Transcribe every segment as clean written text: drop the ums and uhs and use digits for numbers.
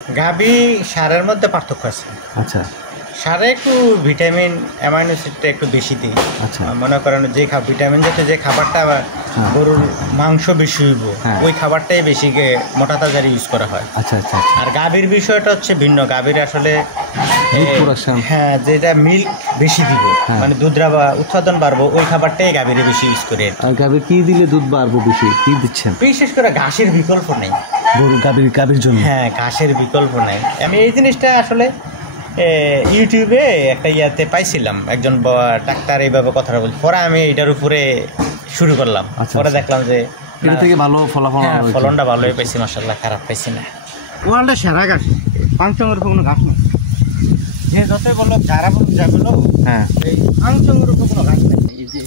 গাভী সারের মধ্যে পার্থক্য আছে। আচ্ছা, সারে একটু ভিটামিন অ্যামাইনো অ্যাসিডটা একটু বেশি দিই। আচ্ছা, মনে করেন যে ভিটামিন জাতীয় যে খাবারটা গরুর মাংস বেশি হইব, ওই খাবারটাই বেশি মোটা তাজার ইউজ করা হয়। আচ্ছা আচ্ছা আচ্ছা। আর গাভীর বিষয়টা হচ্ছে ভিন্ন। গাভীর আসলে হ্যাঁ, যেটা মিল্ক বেশি দিব, মানে দুধ উৎপাদন বাড়বো, ওই খাবারটাই গাভীরে বেশি ইউজ করে। আর গাভীর কি দিলে দুধ বাড়বো বেশি, কি দিচ্ছেন? বিশেষ করে ঘাসের বিকল্প নেই গরু গাভীর জন্য। হ্যাঁ, ঘাসের বিকল্প নাই। আমি এই জিনিসটা আসলে ইউটিউবে একটা ইয়াতে পাইছিলাম, একজন ডাক্তার এইভাবে কথাটা বলছে, পরে আমি এটার উপরে শুরু করলাম। পরে দেখলাম যে এটা থেকে ভালো ফলনটা ভালোই পাইছি, মাশাআল্লাহ, খারাপ পাইছি না। ওয়ালটা সেরা ঘাস, পাঁচসঙ্গের কোনো ঘাস নেই। যে যতই বলো যারা বলো যা বলো, হ্যাঁ, এই পাঁচসঙ্গের উপর কোনো ঘাস নেই। এই যে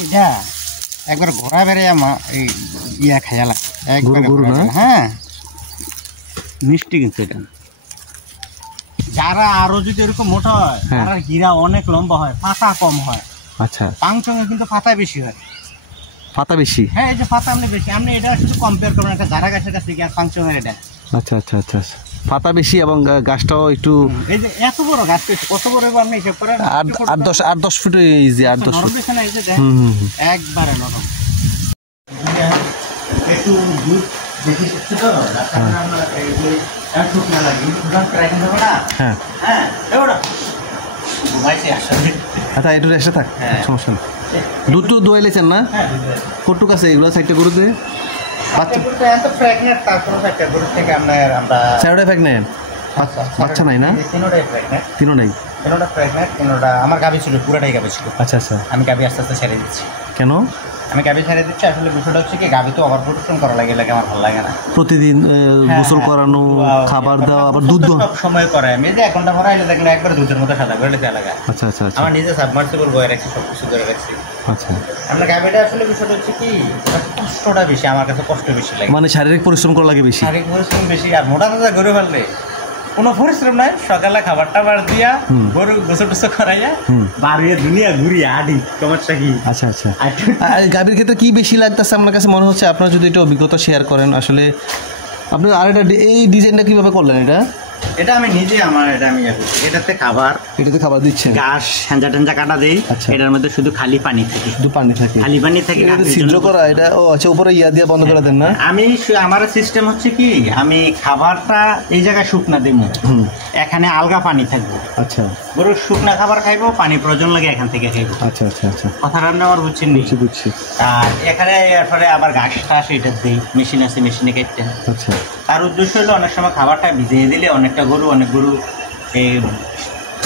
এইটা একবার ঘোরা বেড়ে এই ইয়া খাইয়া লাগে একবার গরু না? হ্যাঁ, মিষ্টি কিন্তু এটা। যারা আরো যদি এরকম মোটা হয়, তারা হীরা অনেক লম্বা হয়, পাতা কম হয়। আচ্ছা, পাঁচসঙ্গে কিন্তু পাতা বেশি হয়। পাতা বেশি? হ্যাঁ, এই যে পাতা আপনি বেশি, আপনি এটা শুধু কম্পেয়ার করবেন একটা জারা গাছের কাছ থেকে আর পাঁচসঙ্গের এটা। আচ্ছা আচ্ছা আচ্ছা, পাতা বেশি এবং গাছটাও একটু, এই যে এত বড় গাছ কত বড় আপনি হিসাব করেন, 8-10 ফুট, ইজি 8-10 ফুট। একবারে নরম। একটু দুধ বেশি শিখছে তো, শুকনা লাগে হ্যাঁ হ্যাঁ, ঘুমাইছে আসলে। আচ্ছা, একটু রেস্টে থাক, সমস্যা নেই। দুধ তো দোয়াইলেছেন না? কটুক আছে এগুলো সাইডটা গরুতে? বাচ্চা নাই না? তিনোটা আমার গাভী ছিল, পুরাটাই গাভী ছিল। আচ্ছা আচ্ছা। আমি গাভী আস্তে আস্তে ছেড়ে দিচ্ছি। কেন? আমি গাভী ছেড়ে দিচ্ছি আসলে বিষয়টা হচ্ছে কি, গাভী তো ওভার প্রোটেকশন করা লাগে, আমার ভালো লাগে না। প্রতিদিন গোসল করানো, খাবার দেওয়া, আবার দুধ সব সময় করে। আমি যে 1 ঘন্টা ভরা আইলে দেখলে একবার দুধের মধ্যে সাদা করে লেগে লাগে। আচ্ছা আচ্ছা আচ্ছা। আমার নিজে সাবমার্সিবল বয়ে রাখছি, সব কিছু করে রাখছি। আচ্ছা, আমরা গাভীটা আসলে বিষয়টা হচ্ছে কি, কষ্টটা বেশি, আমার কাছে কষ্ট বেশি লাগে। মানে শারীরিক পরিশ্রম করা লাগে বেশি? শারীরিক পরিশ্রম বেশি। আর মোটা তাজা গরু ফেললে কোনো পরিশ্রম নাই, সকালে খাবার টাবার দিয়া গরু গোসল টোসল করাইয়া বাড়িয়ে দুনিয়া ঘুরিয়ে আডি সমস্যা কি। আচ্ছা আচ্ছা। গাভীর ক্ষেত্রে কি বেশি লাগতেছে আপনার কাছে মনে হচ্ছে? আপনার যদি একটু অভিজ্ঞতা শেয়ার করেন। আসলে আপনি আর এই ডিজাইনটা কিভাবে করলেন? এটা আমি নিজে আমি এটাতে খাবার দিচ্ছেন, ঘাস হ্যাঞ্জা ট্যাঞ্জা কাটা দেই। এটার মধ্যে শুধু খালি পানি থাকে, খালি পানি থাকে, ছিদ্র করা। এটা ও আচ্ছা, উপরে ইয়া দিয়ে বন্ধ করে দেন না? আমার সিস্টেম হচ্ছে কি, আমি খাবারটা এই জায়গায় শুকনা দেবো, এখানে আলগা পানি থাকবো। আচ্ছা, গরু শুকনা খাবার খাইবো, পানি প্রয়োজন লাগে এখান থেকে খাইবো। আচ্ছা আচ্ছা আচ্ছা, কথা রান্না আমার বুঝছেন? বুঝছি। আর এখানে এরপরে আবার ঘাস টাস এটা দিই, মেশিন আছে, মেশিনে কেটে। আচ্ছা, তার উদ্দেশ্য হলো অনেক সময় খাবারটা ভিজিয়ে দিলে অনেক গরু এই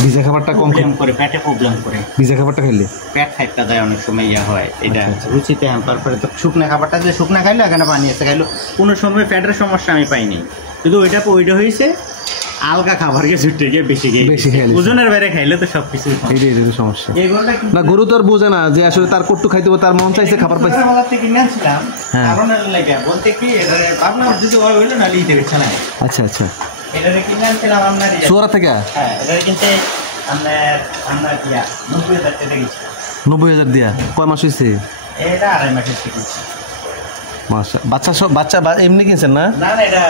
ভিজা খাবারটা কম করে, পেটে প্রবলেম করে। ভিজা খাবারটা খেলে পেট খাইতে দেয় অনেক সময়, ইয়া হয়, এটা রুচিতে হ্যাম্পার করে। তো শুকনা খাবারটা যে শুকনা খাইলো, এখানে পানি এসে খাইলো, কোনো সময় পেটের সমস্যা আমি পাইনি। শুধু ওইটা হয়েছে আলগা খাবার ছুটে গিয়ে বেশি খেয়ে ওজনের বাইরে খাইলে তো সবকিছু সমস্যা। না, গরু তো আর বোঝে না যে আসলে তার কট্টু খাইতে হবে, তার মন চাইছে খাবার পাইছে। কিনেছিলাম বলতে কি, ভাবলাম যদি হইলো না লিখতে পারছে না। আচ্ছা আচ্ছা, এটা কিনেছিলাম আপনার চোরা থেকে। হ্যাঁ, এটা কিন্তু আপনার 90,000 টাকা দিয়েছি। 90,000 দিয়া? কয় মাস হয়েছে? এটা 2.5 মাসের কিনেছি। বাচ্চা এমনি কিনছেন না? না, এটা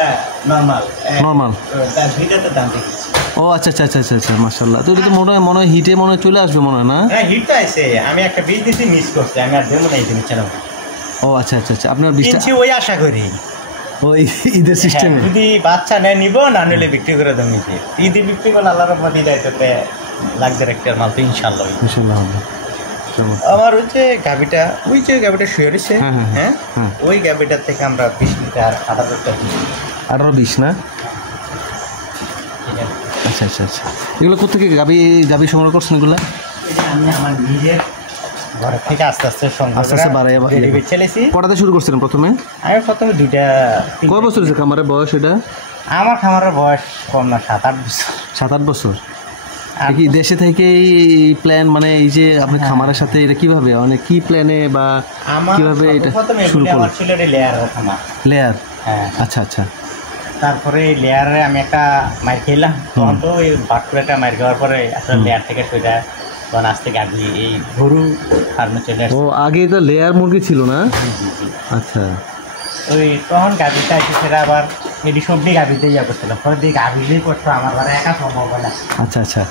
নরমাল। তার ভিডিওতে দাম দেখেছি। ও আচ্ছা আচ্ছা আচ্ছা আচ্ছা, মাশাআল্লাহ। তো এটা তো মনে হয় হিটে চলে আসবে মনে হয় না? হ্যাঁ, হিটটা আছে। আমি একটা বীজ দিতে মিস করছি, আমি আর দেবো না এই জিনিস চালাবো। ও আচ্ছা আচ্ছা আচ্ছা, আপনার বীজটা ওই আশা করি ওই ঈদের সিস্টেমে যদি বাচ্চা নেয় নিব, না নিলে বিক্রি করে দেবো নিজে। ঈদে বিক্রি করলে আল্লাহর রহমতে দায়িত্বতে লাগবে একটা মাল, তো ইনশাল্লাহ হবে। আমার হচ্ছে গাভিটা, ওই যে গাভিটা শুয়ে রয়েছে, হ্যাঁ, ওই গাভিটার থেকে আমরা 20 লিটার 18-20 না? আচ্ছা আচ্ছা আচ্ছা। এগুলো কোথেকে গাভি সংগ্রহ করছেন? এগুলো আমি আমার নিজের ঘরের থেকে আস্তে আস্তে বাড়াই চলেছি। কটাতে শুরু করছিলেন প্রথমে? আমি প্রথমে 2টা। কয় বছর হয়েছে খামারের বয়স? এটা আমার খামারের বয়স কম না, 7-8 বছর। 7-8 বছর। কি দেশে থেকে এই প্ল্যান, মানে এই যে আপনি খামারের সাথে এটা কিভাবে, মানে কি প্ল্যানে বা কিভাবে এটা শুরু করলেন? আমার ছিল লেয়ারের খামার। লেয়ার? হ্যাঁ। আচ্ছা আচ্ছা। তারপরে লেয়ারে আমি একটা মাইর খেলাম, তখন তো ওই বাটকুড়াটা মাইর খাওয়ার পরে আসলে লেয়ার থেকে সোজা তখন আসতে গাভি এই গরু ফার্মে চলে আসছে। ও, আগে তো লেয়ার মুরগি ছিল না? আচ্ছা। ওই তখন গাভিটা এসে আবার এটি সবজি গাভিতে ইয়া করছিলাম, পরে দিয়ে গাভিতেই করতো আমার ঘরে একা সম্ভব হয় না, আচ্ছা আচ্ছা,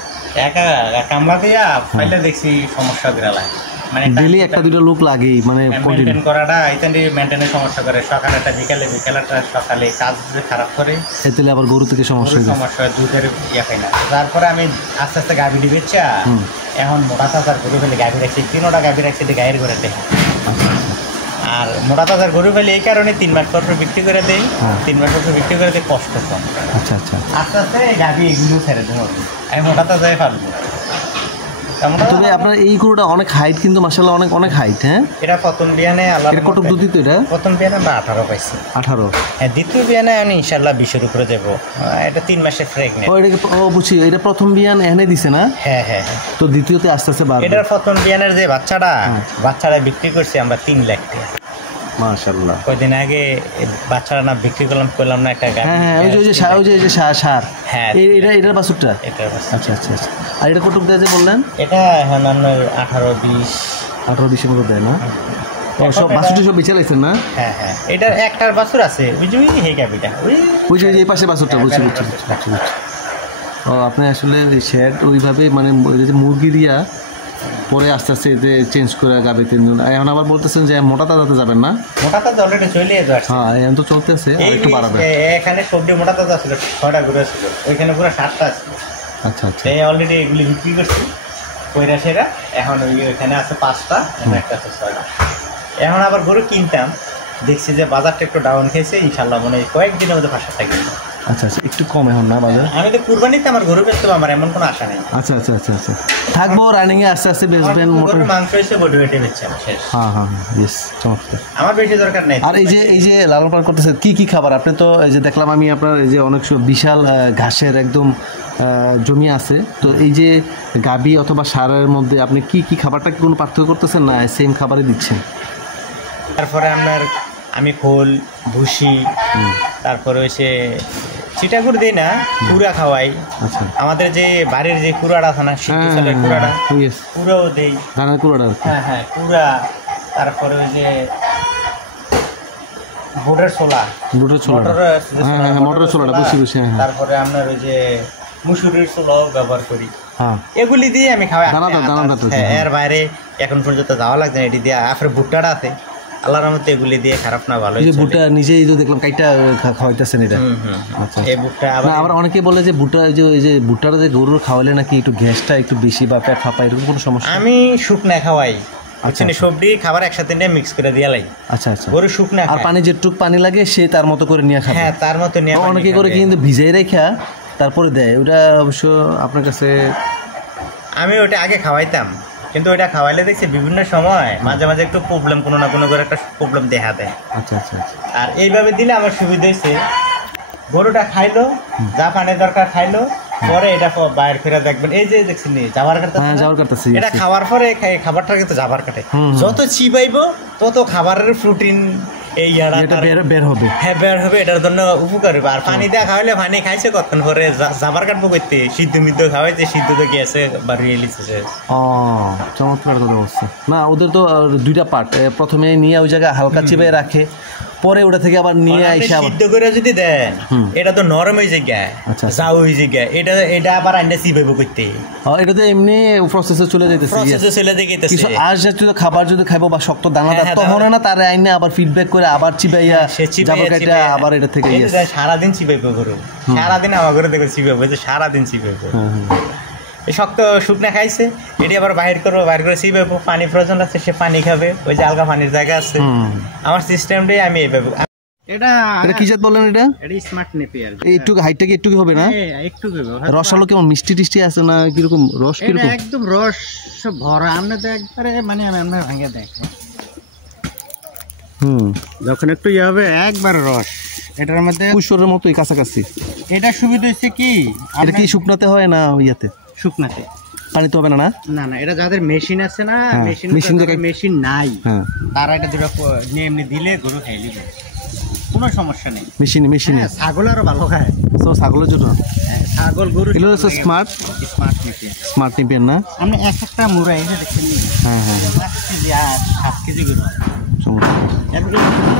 একা কামলা দিয়া পাইলে দেখছি সমস্যা বিরালায়, মানে ডেলি একটা দুটো লোক লাগেই, মানে মেনটেন করাটা এখানে মেনটেনের সমস্যা করে, সকালেটা বিকালে, বিকালেটা সকালে, কাজ যে খারাপ করে এতে আবার গরু থেকে সমস্যা হয়। সমস্যা হয়, দুধের ইয়া খাই না। তারপরে আমি আস্তে আস্তে গাভি দিবেচ্ছা, এখন মোটা তাজার গরু ফেলে গাভি রাখছি, 3টা গাভি রাখছি গায়ের ঘরে দেখি। আর মোটা তাজার গরু ফেলে এই কারণে 3 মাস পর বিক্রি করে দেয়, 3 মাস পর বিক্রি করে দেয়, কষ্ট কম। আচ্ছা আচ্ছা, আস্তে আস্তে গাভি এগুলো ছেড়ে দেবো, আমি মোটা তাজায় পারবো। তবে আপনার এই গরুটা অনেক হাইট, কিন্তু মাশাআল্লাহ অনেক অনেক হাইট। হ্যাঁ, এটা প্রথম বিয়ানে আল্লাহ কত দুধ দিত? এটা প্রথম বিয়ানে বা 18 পাইছি। 18? হ্যাঁ, দ্বিতীয় বিয়ানে আমি ইনশাআল্লাহ 20-এর উপরে দেবো। এটা 3 মাসের প্রেগনেন্ট। ও এটা বুঝছি, এটা প্রথম বিয়ান এনে দিছে না? হ্যাঁ হ্যাঁ, তো দ্বিতীয়তে আস্তে আস্তে বাড়বে। এটার প্রথম বিয়ানের যে বাচ্চাটা বিক্রি করছি আমরা 3 লাখ টাকা। মাশাআল্লাহ। কয়দিন আগে বাচ্চারা না বিক্রি করলাম না একটা গাভি। হ্যাঁ, ওই যে সার। হ্যাঁ, এটার বাছুরটা। এটার বাছুর। আচ্ছা আচ্ছা আচ্ছা। আর এটা কত দেয় যে বললেন? এটা এখন আপনার 18-20 18-20 মতো দেয় না? সব বাছুরটি সব বেঁচে লাগছেন না? হ্যাঁ হ্যাঁ, এটার একটার বাছুর আছে, বুঝলি এই গাভিটা, ওই যে এই পাশে বাছুরটা। বুঝছি। ও, আপনি আসলে শেড ওইভাবে মানে মুরগি দিয়া পরে আস্তে আস্তে এতে চেঞ্জ করে গাবে 3 দিন। এখন আবার বলতেছেন যে মোটা তাজাতে যাবেন না? মোটা তাজা অলরেডি চলে যাচ্ছে। হ্যাঁ, এখন তো চলতেছে, আর একটু বাড়াবে। এখানে সবজি মোটা তাজা ছিল 6টা গরু ছিল, ওইখানে পুরো 7টা ছিল। আচ্ছা আচ্ছা, এই অলরেডি এগুলি বিক্রি করছি কইরা সেরা, এখন ওইখানে আছে 5টা, একটা আছে 6টা। এখন আবার গরু কিনতাম, দেখছি যে বাজারটা একটু ডাউন খেয়েছে, ইনশাল্লাহ মনে হয় কয়েকদিনের মধ্যে 5টা থাকবে। আচ্ছা আচ্ছা, একটু কম এখন না বাজার? আমি তো কুরবানিতে আমার গরু বেচতে, আমার এমন কোনো আশা নেই। আচ্ছা আচ্ছা আচ্ছা আচ্ছা, থাকবো রানিং এ, আস্তে আস্তে বেচবেন। মোটর মাংস এসে বডি ওয়েটে বেচছে আমি শেষ। হ্যাঁ হ্যাঁ, ইয়েস, চমৎকার। আমার বেশি দরকার নেই। আর এই যে লালন পালন করতেছে, কি খাবার? আপনি তো এই যে দেখলাম আমি আপনার এই যে অনেক বিশাল ঘাসের একদম জমি আছে, তো এই যে গাবি অথবা সারের মধ্যে আপনি কি খাবারটা কি কোনো পার্থক্য করতেছেন, না সেম খাবারই দিচ্ছেন? তারপরে আপনার আমি খোল, ভুসি, তারপরে হচ্ছে চিটাগুড় দিই না, কুড়া খাওয়াই। আচ্ছা, আমাদের যে বাড়ির যে কুড়াটা আছে না, সিদ্ধ চালের কুড়াটা, কুড়াও দেই। ধানের কুড়াটা? হ্যাঁ হ্যাঁ, কুড়া। তারপরে ওই যে বুটের ছোলা, মটরের ছোলাটা বুঝছি। তারপরে আপনার ওই যে মুসুরির ছোলাও ব্যবহার করি। হ্যাঁ, এগুলি দিয়ে আমি খাওয়াই। দানাদার। এর বাইরে এখন পর্যন্ত যাওয়া লাগছে না, এটি দিয়ে। আপনার ভুট্টাটা আছে, আল্লাহর রহমতে এগুলি দিয়ে খারাপ না, ভালো। এই ভুট্টা নিজেই তো দেখলাম কাইটা খাওয়াইতেছেন এটা। আচ্ছা, এই ভুট্টা আবার অনেকে বলে যে ভুট্টা, এই যে ভুট্টাটা যে গরুর খাওয়ালে নাকি একটু গ্যাসটা একটু বেশি বা পেট ফাঁপা, এরকম কোনো সমস্যা? আমি শুকনা খাওয়াই, বুঝছেন, সবজি খাবার একসাথে নিয়ে মিক্স করে দিয়ে লাই। আচ্ছা আচ্ছা, গরু শুকনা, আর পানি যেটুক পানি লাগে সে তার মতো করে নিয়ে খাবে। হ্যাঁ, তার মতো নিয়ে। অনেকে করে কিন্তু ভিজাই রেখা তারপরে দেয়, ওটা অবশ্য আপনার কাছে। আমি ওটা আগে খাওয়াইতাম, কিন্তু ওইটা খাওয়াইলে দেখছি বিভিন্ন সময় মাঝে মাঝে একটু প্রবলেম, কোনো না কোনো করে একটা প্রবলেম দেখা দেয়। আচ্ছা আচ্ছা আচ্ছা, আর এইভাবে দিলে আমার সুবিধা হয়েছে, গরুটা খাইলো, যা পানির দরকার খাইলো, পরে এটা বাইরে ফেরা দেখবেন, এই যে দেখছেন জাবার কাটতেছে, এটা খাওয়ার পরে খাবারটা কিন্তু জাবার কাটে, যত চিবাইবো তত খাবারের প্রোটিন এই বের হবে। হ্যাঁ, বের হবে, এটার জন্য উপকার হবে। আর পানি দেওয়া খাওয়াইলে, পানি খাইছে কতক্ষণ পরে জাবার কাটবো করতে, সিদ্ধ মিদ্ধ খাওয়াইছে, সিদ্ধ তো গেছে বা রিয়েলিছে। ও, চমৎকার কথা বলছে। না, ওদের তো 2টা পার্ট, প্রথমে নিয়ে ওই জায়গায় হালকা চিবাই রাখে, পরে ওটা থেকে আবার নিয়ে আইসা সিদ্ধ করে যদি দেন, এটা তো নরম হয়ে যায়, যাও হয়ে যায়, এটা আবার আইনা চিবাইবো করতে। এটা তো এমনি প্রসেসে চলে যাইতেছে, কিছু আঁশ জাতীয় খাবার যদি খাইবো বা শক্ত দানাদার, তখন না তার আইনে আবার ফিডব্যাক করে আবার চিবাইয়া যাবো কাটা, আবার এটা থেকে সারাদিন চিবাইবো গরু, সারাদিন আমার ঘরে দেখো চিবাইবো, সারাদিন চিবাইবো। শক্ত শুকনা খাইছে, এটি আবার বাইর করবো, বাইর করে চিবাইবো। পানি প্রয়োজন আছে, সে পানি খাবে, ওই যে আলগা পানির জায়গা আছে। আমার সিস্টেমটাই আমি এইভাবে। এটা কি জাত বলেন? এটা স্মার্ট নেপিয়ার। একটু হাইটটা কি একটু হবে না? একটু রসালো কেমন, মিষ্টি টিষ্টি আছে না কিরকম? রস কিরকম? একদম রস ভরা, আমরা তো একবারে মানে আমরা ভাঙে দেখ, যখন একটু ইয়ে হবে একবার রস। এটার মধ্যে কুশোরের মতোই কাছাকাছি। এটা সুবিধা হচ্ছে কি, এটা কি শুকনাতে হয় না ইয়াতে? শুকনাতে। পানি তো হবে না? না না, এটা যাদের মেশিন আছে না, মেশিন নাই, তারা এটা দুটো নিয়ে এমনি দিলে গরু খেয়ে নিবে, কোনো সমস্যা নেই। মেশিনে ছাগল আরো ভালো খায়, ছাগলের জন্য। ছাগল গরু এগুলো হচ্ছে স্মার্ট নেপিয়ার না? আপনি একটা মুড়া এসে দেখছেন, 5 কেজি আর 7 কেজি গরু এরপরে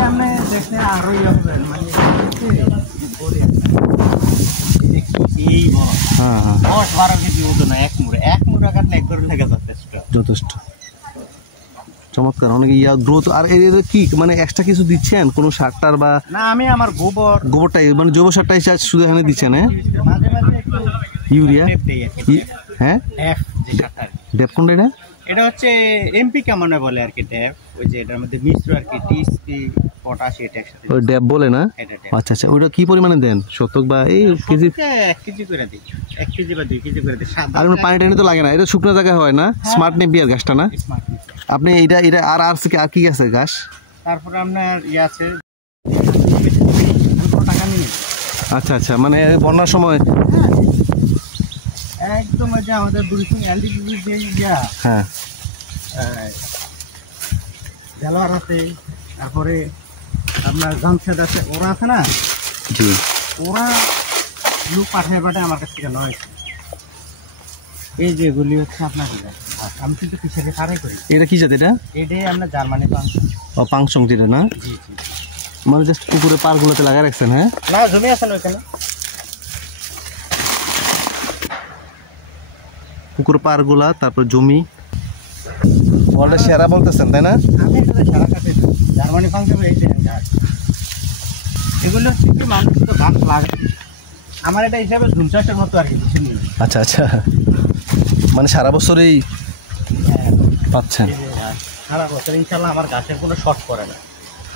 আপনি দেখলে আরোই হবে মানে এই বড় হ্যাঁ হ্যাঁ 10-12 কেজি ওজন এক মুড়া কাটলে এক করে লেগে যথেষ্ট যথেষ্ট চমৎকার। অনেক গ্রোথ। আর এর কি মানে এক্সট্রা কিছু দিচ্ছেন কোনো সারটার বা? না, আমি আমার গোবরটাই মানে জৈব সারটাই শুধু এখানে দিচ্ছেন? হ্যাঁ, মাঝে মাঝে একটু ইউরিয়া। হ্যাঁ, এফ যে সারটা ডেপ কোনটা এটা? এটা হচ্ছে এমপি কেমন বলে আর কি, ড্যাপ। ওই যে এটার মধ্যে মিশ্র আর কি, টিএসপি, পটাশ, এটা একসাথে ওই ড্যাপ বলে না? আচ্ছা আচ্ছা, ওইটা কি পরিমাণে দেন শতক বা এই কেজি? 1 কেজি করে দিই, 1 কেজি বা 2 কেজি করে দিই। আর পানি টানি তো লাগে না, এটা শুকনো জায়গায় হয় না? স্মার্ট নেপিয়ার গাছটা না আপনি? এটা এটা আর আর কি আছে গাছ? তারপরে আপনার আছে 200 টাকা নিয়ে। আচ্ছা আচ্ছা, মানে বন্যার সময় একদম যে আমাদের বুড়িসুন এলডিপি যে হ্যাঁ জালোয়ার আছে, তারপরে আপনার জামশেদ আছে, ওরা আছে না? জি, ওরা লোক পাঠায় আমার কাছ থেকে নয়। এই যেগুলি হচ্ছে আপনার আমি কিন্তু ফিশারি সারাই করি। এটা কি জাত? এটাই আপনার জার্মানি পাংশং। ও পাংশং যেটা না? জি জি, মানে জাস্ট পুকুরে পারগুলোতে লাগা রাখছেন? হ্যাঁ, না জমি আছে না ওইখানে, পুকুর পারগুলা, তারপর জমি ওয়ার্ল্ডের সেরা বলতেছেন তাই না? আমি এগুলো সারা কাছে জার্মানি পাংশং এই গাছ, এগুলো হচ্ছে কি মানুষ তো গাছ লাগে। আমার এটা হিসাবে ঝুম চাষের মতো আর কি। আচ্ছা আচ্ছা, মানে সারা বছরই পাচ্ছেন? সারা বছর ইনশাল্লাহ আমার গাছের কোনো শর্ট পড়ে না।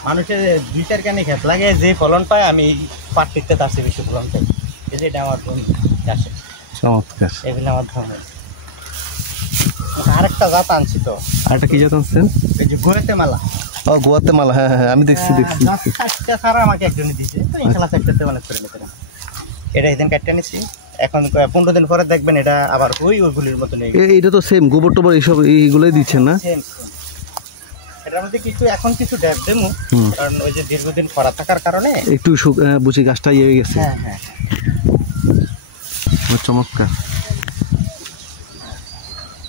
মানুষের 2-4 কানি খেত লাগে, যে ফলন পায় আমি পাট টিকতে তার চেয়ে বেশি ফলন পাই। এই যে এটা আমার গাছে, চমৎকার। এগুলো আমার ধর্ম। আরেকটা জাত আনছি তো। আরেকটা কি জাত আনছেন? এই যে গোয়াতেমালা। ও গোয়াতেমালা, হ্যাঁ হ্যাঁ, আমি দেখছি। চারটা সারা আমাকে একজনই দিছে, তো ইনশাল্লাহ চারটাতে অনেক করে নিতে। এটা এদিন কাটতে নিচ্ছি, এখন 15 দিন পরে দেখবেন এটা আবার ওইগুলির মতন। এটা তো সেম গোবর টোবর এইসব এইগুলোই দিচ্ছেন না? এটার মধ্যে কিছু ড্যাপ দেবো, কারণ ওই যে দীর্ঘদিন খরা থাকার কারণে একটু বুঝি গাছটা ইয়ে হয়ে গেছে। হ্যাঁ হ্যাঁ, চমৎকার।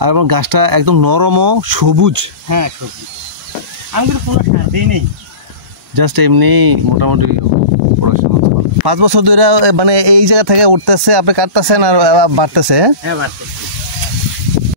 আর এবং গাছটা একদম নরম ও সবুজ। হ্যাঁ সবুজ। আমি কিন্তু কোনো সার দিই নেই, জাস্ট এমনি মোটামুটি পড়াশোনা 5 বছর ধরে মানে এই জায়গা থেকে উঠতেছে, আপনি কাটতেছেন আর বাড়তেছে। হ্যাঁ বাড়তেছে।